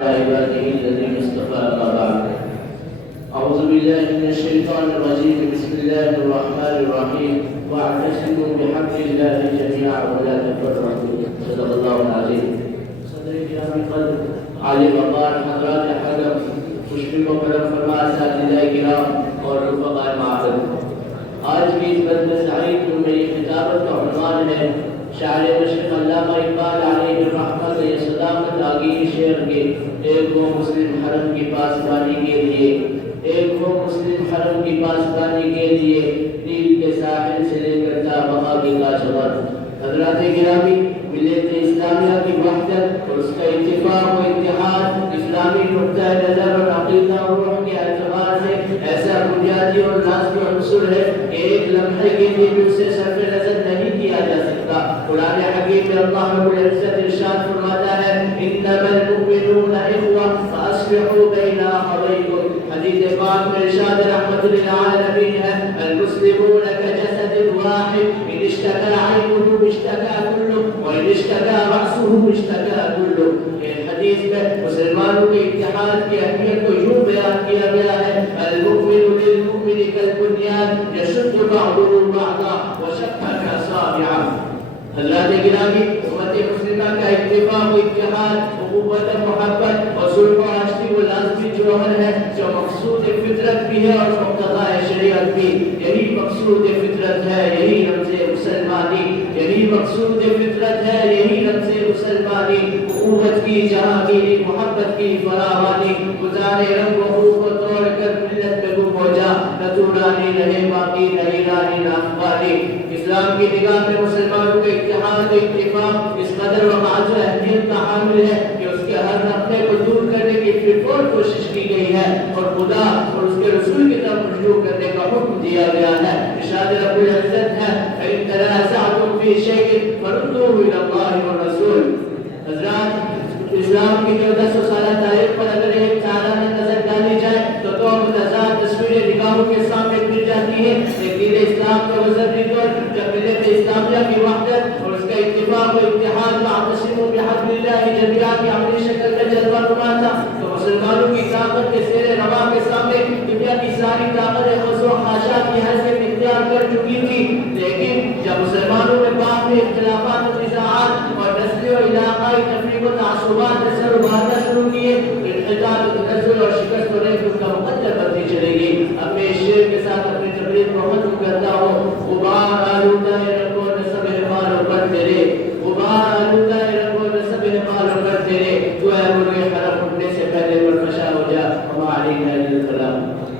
عباده الذين اصطفى ما بعد. أعوذ بالله من الشيطان الرجيم. بسم الله الرحمن الرحيم. واعتصموا بحبل الله جميعا ولا تفرقوا. صدق الله العظيم. صدر گرامی قدر عالی وقار حضرات حضرت مشفق و کرم فرما اساتذہ کرام اور رفقاء معبد، آج کی اس بلد سعید میں میری خطابت کا عنوان ہے شاعر مشرق علامہ اقبال علیہ الرحمت یہ صداقت آگی شعر کے ایک وہ مسلم حرم کی پاسبانی کے لیے، ایک وہ مسلم حرم کی پاسبانی کے لیے نیل کے ساحل سے لے کر تا بقا کی کاشور. حضرات گرامی، ملت اسلامیہ کی وحدت اور اس کا اتفاق و اتحاد اسلامی نقطہ نظر اور عقیدہ اور روح کے اعتبار سے ایسا بنیادی اور لازمی عنصر ہے کہ ایک لمحے کے لیے بھی اسے صرف نظر نہیں کیا جا سکتا. قرآن حکیم میں اللہ رب العزت ارشاد فرماتا ہے انما المؤمنون اخوہ فاصلحوا بین اخویکم. حدیث پاک میں ارشاد رحمت للعالمین ہے المسلمون كجسد واحد ان اشتكى عينه اشتكى كله وان اشتكى رأسه اشتكى كله. حدیث میں مسلمانوں کے اتحاد کی اہمیت کو یوں بیان کیا گیا ہے المؤمن للمؤمن كالبنيان يشد بعضه بعضا وشبك اصابعه. حضرات گرامی، امت مسلمہ کا اتفاق و اتحاد، اخوت محبت اور صلح و آشتی وہ لازمی جوہر ہے جو مقصود فطرت بھی ہے اور مقتضا شریعت بھی. یہی مقصود فطرت ہے، یہی رمز مسلمانی، یہی مقصود فطرت ہے، یہی رمز مسلمانی. اخوت کی جہانگیری، محبت کی فراوانی، گزارے رنگ و خوف کو توڑ کر ملت میں گم ہو جا، نہ تو رانی رہے باقی، نہ ایرانی نہ افغانی. اسلام کی نگاہ میں مسلمانوں کے اتحاد و اتفاق اس قدر وقعت و اہمیت کا حامل ہے کہ اس کے ہر نقطے کو دور کرنے کی پرپور کوشش کی گئی ہے اور خدا اور اس کے رسول کی طرف رجوع کرنے کا حکم دیا گیا ہے. ارشاد رب العزت ہے فَإِن تَنَازَعْتُمْ فِي شَيْءٍ فَرُدُّوهُ إِلَى اللَّهِ وَالرَّسُولِ. حضرات، اسلام کی 1400 سالہ تاریخ پر اگر ایک سالانہ نظر ڈالی جائے تو دو متضاد تصویریں نگاہوں کے سامنے مل جاتی ہیں. ایک دین اسلام کا وزنی طور جب ملت اسلامیہ کی وحدت اور اس کا اتفاق و اتحاد واعتصموا بحبل اللہ جميعا کی اپنی شکل میں جلوہ نما تھا تو مسلمانوں کی طاقت کے زیر رواں کے سامنے دنیا کی ساری طاقتیں خضوع و خاشاع کی حیثیت اختیار کر چکی تھی. لیکن جب مسلمانوں میں باہمی اختلافات و نزاعات اور نسلی و علاقائی تفریق و تعصبات نے سر ابھارنا شروع کیے تو انحطاط و تنزل اور شکست و ریت کا مقدر بنتی چلے گی. اب میں اس شعر کے ساتھ اپنی تقریر کو ختم کرتا ہوں. غبار آلودہ رنگ و نسب حمال پر تیرے، غبار آلودہ رنگ و نسب حمال پر تیرے، تو اے مرغ حرم اٹھنے سے پہلے پر فشا ہو جا وما علینا الا السلام.